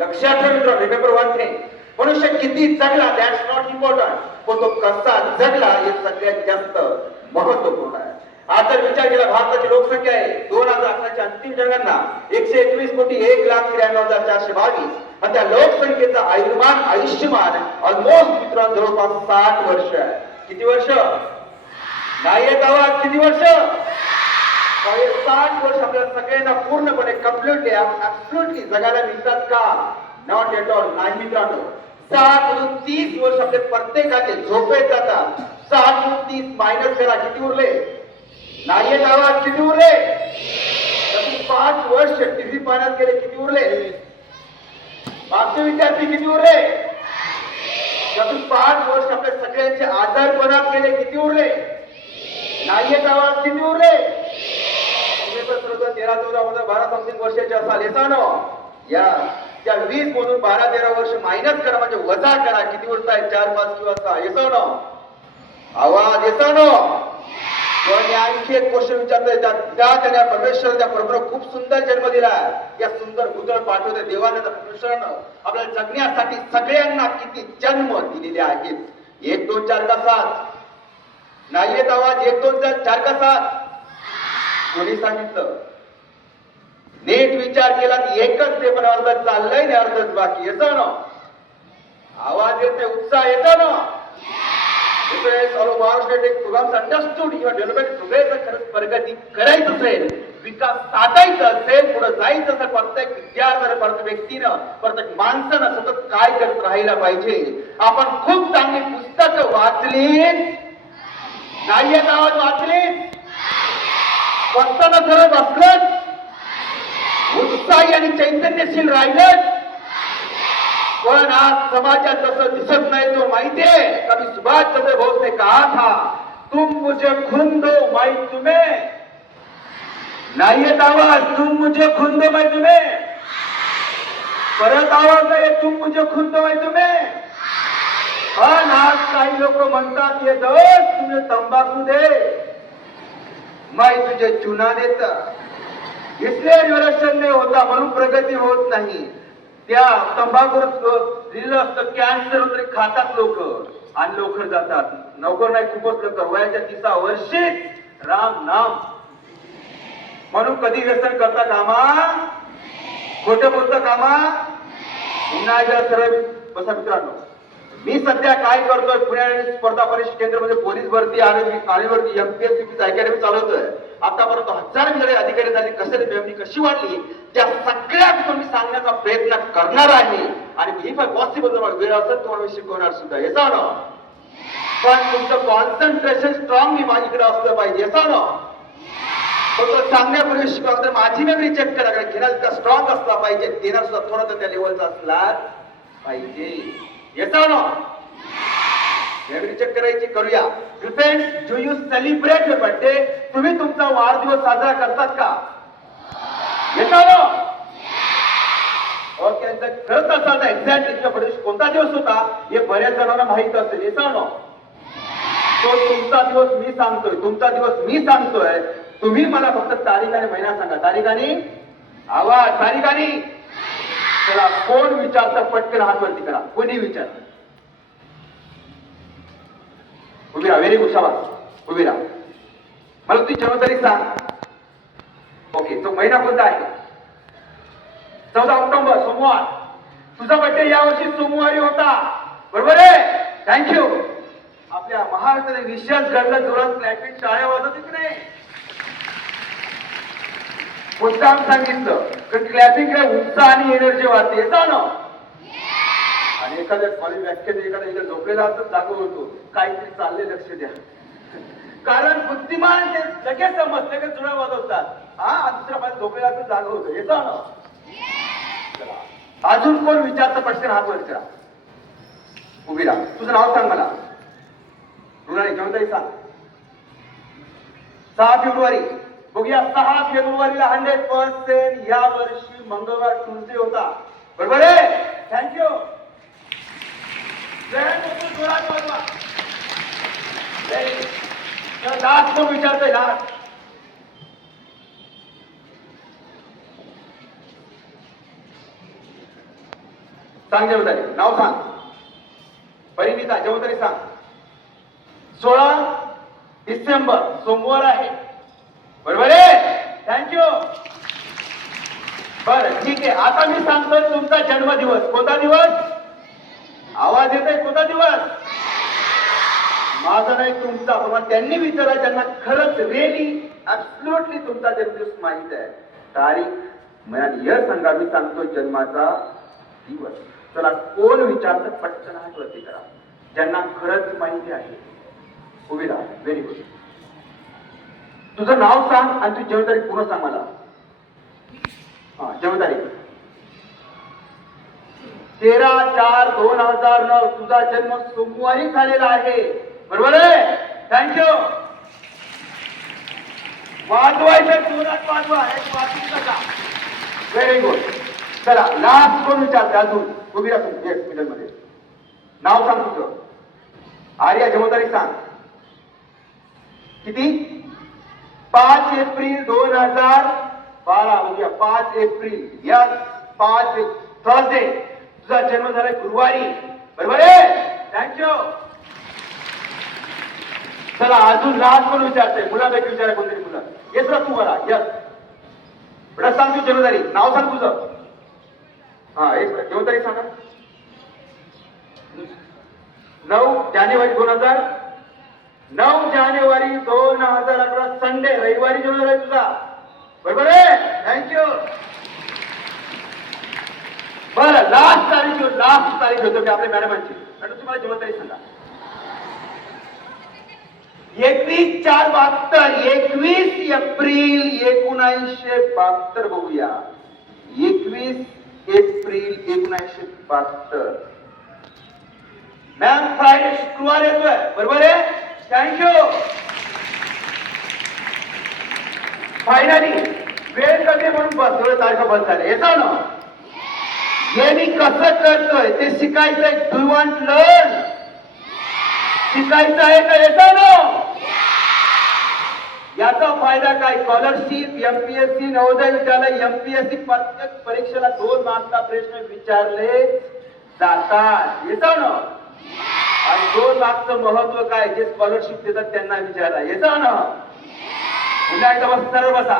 लक्षात ठेव मित्र, रिमेंबर वन थिंग, मनुष्य किती जगला दॅट्स नॉट इम्पॉर्टंट, पण तो कसा जगला हे सगळ्यात जास्त महत्वपूर्ण आहे. आज जर विचार केला, भारताची लोकसंख्या आहे 2011च्या अंतिम जनगणना 121,01,93,422 आणि त्या लोकसंख्येचा आयुष्यमान ऑलमोस्ट मित्रांनो जवळपास 60 वर्ष आहे. किती वर्ष नाही येत आवाज, किती वर्ष? 60 वर्ष आपल्याला सगळ्यांना पूर्णपणे कम्प्लिटली ऍब्सोल्युटली जगायला मिळतात का? नॉट एट ऑल, नाही मित्रांनो. 60 वर्ष आपले प्रत्येकाचे झोपेत जातात. 60 मायनस करा, किती उरले? नाही येत आवाज, किती उरले? 5 वर्ष टीव्ही पाहण्यात गेले, किती उरले? मागचे विद्यार्थी किती उरले? 5 वर्ष आपल्या सगळ्यांचे आजारपणात गेले, किती उरले? नाही येत आवाज, किती उरले? 13, 14, 15, 12 समथिंग वर्षाचे असाल, येसानो या त्या 20 मधून 12, 13 वर्ष मायनस करा, म्हणजे वजा करा, किती उरताय? 4, 5 किंवा 6. येसानो आवाज, येसानो. पण आणखी एक क्वेश्चन विचारता येतात, त्या परमेश्वर त्या परमेश्वर खूप सुंदर जन्म दिला, या सुंदर भूतळ पाठवते देवाने त्या परमेश्वरानं आपल्याला जगण्यासाठी सगळ्यांना किती जन्म दिलेले आहेत? 1, 2, 4 का 7? नाही येत आवाज, 1, 2, 4 का 7? कोणी सांगितलं? नीट विचार केला की एकच ते, पण अर्ध चाललंय आणि अर्धच बाकी. येतो ना आवाज, येते उत्साह, येतो ना? प्रोग्राम अंडरस्टूड किंवा डेव्हलपमेंट प्रोग्रेस खरंच प्रगती करायचं असेल, विकास साधायचा असेल, पुढे जायचं असेल, प्रत्येक विद्यार्थ्यानं, प्रत्येक व्यक्तीनं, प्रत्येक माणसानं सतत काय करत राहायला पाहिजे? आपण खूप चांगली पुस्तकं वाचली, नाही येत आवाज, वाचली, बसताना सरळ बसलं, उत्साही आणि चैतन्यशील राहिलं, पण आज समाजात तसं दिसत नाही. तो माहितीये, कभी सुभाष चंद्र बोस ने कहा था, तुम मुझे खून दो मैं तुम्हें, नाही येत आवाज, तुम मुझे खून दो मैं तुम्हें, परत आवाज नाही, तुम मुझे खून दो मैं तुम्हें. पण आज काही लोक म्हणतात, ये दोस्त तुझे तंबाखू दे, मैं तुझे चुना देता. इसलिए रिव्होल्यूशन नाही होता, म्हणून प्रगती होत नाही. त्या तंबाखू दिलं असतं, कॅन्सर वगैरे खातात लोक आणि लवकर जातात. नवकर नाही, खूपच लवकर, वयाच्या 30 वर्षी राम नाम. म्हणून कधी व्यसन करता कामा, खोटं बोलता कामा. पुन्हा एकदा सरळ बसा मित्रांनो, मी सध्या काय करतोय, पुणे स्पर्धा परीक्षा केंद्रामध्ये पोलीस भरती आणि एमपीएससी अकॅडमी चालवतोय. आतापर्यंत 1000 अधिकारी झाले. कसे कशी वाढली, त्या सगळ्या मी सांगण्याचा प्रयत्न करणार आहे. आणि इफ पॉसिबल जर वेळ असेल तुम्हाला मी शिकवणार सुद्धा, येसा ना. पण तुमचं कॉन्सन्ट्रेशन स्ट्रॉंगली माझ्याकडे असलं पाहिजे, येसा ना. फक्त सांगण्यापूर्वी शिकवा, तर माझी मेमरी चेक करा, घेणार इतका स्ट्रॉंग असला पाहिजे, देणार सुद्धा थोडा तर त्या लेवलचा असलाच पाहिजे, येसा ना. मेमरी चेक करायची, करूया. Friends, do you celebrate your birthday? तुम्ही तुमचा वाढदिवस साजरा करतात का? येता ना? ओके, करत असाल तर एक्झॅक्ट इतका बर्थडे कोणता दिवस होता हे बऱ्याच जणांना माहित असेल, येता ना? तो तुमचा दिवस मी सांगतोय, तुमचा दिवस मी सांगतोय. तुम्ही मला फक्त तारीख आणि महिना सांगा. तारीख आणि आवाज, तारीख आणि. चला, कोण विचारतं पटकन हात वरती करा. कोणी विचार? उभी राहा, व्हेरी गुड, शाबास, उभी राहा. मला तुझी जन्मतारीख सांग. ओके, तो महिना कोणता आहे? 14 ऑक्टोबर, सोमवार. तुझा बर्थडे यावर्षी सोमवारी होता, बरोबर आहे? थँक्यू. आपल्या महाराष्ट्राने विशेष घडला, जोरात क्लॅपिंग, टाळ्या वाजत की नाही? मुद्दाम सांगितलं, कारण क्लॅपिंग उत्साह आणि एनर्जी वाढते, येता ना. आणि एखाद्या कॉलेज व्याख्यान एखादा इथे झोपलेला असतो, जागा होतो, काहीतरी चालले, लक्ष द्या. कारण बुद्धिमान ते लगेच समजते की जुळा वाजवतात. हा, दुसरा माझ्या झोपलेला असतो, जागा होतो, येतो ना. अजून कोण विचारतं पटकन हात वर करा. उभी राहा. तुझं नाव सांग मला. रुणाली, जवळतरी सांग. 6 फेब्रुवारी. बघूया, 6 फेब्रुवारीला 100% या वर्षी मंगळवार, ट्यूजडे होता, बरोबर आहे? थँक्यू. लास्ट कोण विचारतोय? लास्ट सांग जबाबदारी, नाव सांग. परिणिता जबाबदारी सांग. 16 डिसेंबर सोमवार आहे, बरोबर आहे? थँक्यू. बरं ठीक आहे, आता मी सांगतो तुमचा जन्मदिवस. कोणता दिवस? आवाज येतोय? कोणता दिवस? माझा नाही तुमचा. पण त्यांनी विचारा ज्यांना खरंच रिअली ऍब्सोल्युटली तुमचा जन्मदिवस माहित आहे. तारीख म्हणजे इयर सांगा, मी सांगतो जन्माचा दिवस. चला कोण विचारतं पटकन हात वरती करा ज्यांना खरंच माहिती आहे. उभी राहा. Very good. तुझं नाव सांग आणि तू जबाबदारी पूर्ण सांग मला. हा जबाबदारी. 13/4/2009 तुझा जन्म सोमवारी झालेला आहे, बरोबर आहे? थँक्यू. वाजवायचं, जोरात वाजवा. एक वाजवी नका. Very good. चला लास्ट कोण विचारते अजून? उभी राहा. येस मिडल मध्ये. नाव सांग तुझं. आर्या जबाबदारी सांग. किती? 5 एप्रिल 2012. उद्या 5 एप्रिल. Yes 5 Thursday. तुझा जन्म झालाय गुरुवारी, बरोबर आहे? थँक्यू. चला अजून लास्ट कोण विचारते? मुलापैकी विचारा कोणतरी मुलं. येस ना तू मला. यस बेटा सांग तू जन्मतारी. नाव सांग तुझं. हा येस जन्मतारी सांगा. 9 जानेवारी 2000. 9 जानेवारी 2011 संडे, रविवारी जन्म झालाय तुझा, बरोबर आहे? थँक्यू. बरं लास्ट तारीख होतो मी आपल्या मॅडमांची. मॅडम तुम्हाला जबाबदारी सांगा. 21/4/72. 21 एप्रिल 1972 बघूया. 21 एप्रिल 1972. मॅम फ्रायडे शुक्रवार येतोय, बरोबर आहे? थँक्यू. फायनली वेळ कधी म्हणून बस तारखा बस झाले. येतो ना? हे मी कसं करतोय ते शिकायचंय. Do you want learn? शिकायचं आहे का? येतो ना? याचा फायदा काय? Scholarship, MPSC, Navodaya Vidyalaya, MPSC प्रत्येक परीक्षेला 2 मार्कचा प्रश्न विचारले जातात. येतो ना? आणि 2 मार्कचं महत्व काय? जे स्कॉलरशिप देतात त्यांना विचारा. येतो ना? पुन्हा एकदा बस, सरळ बसा.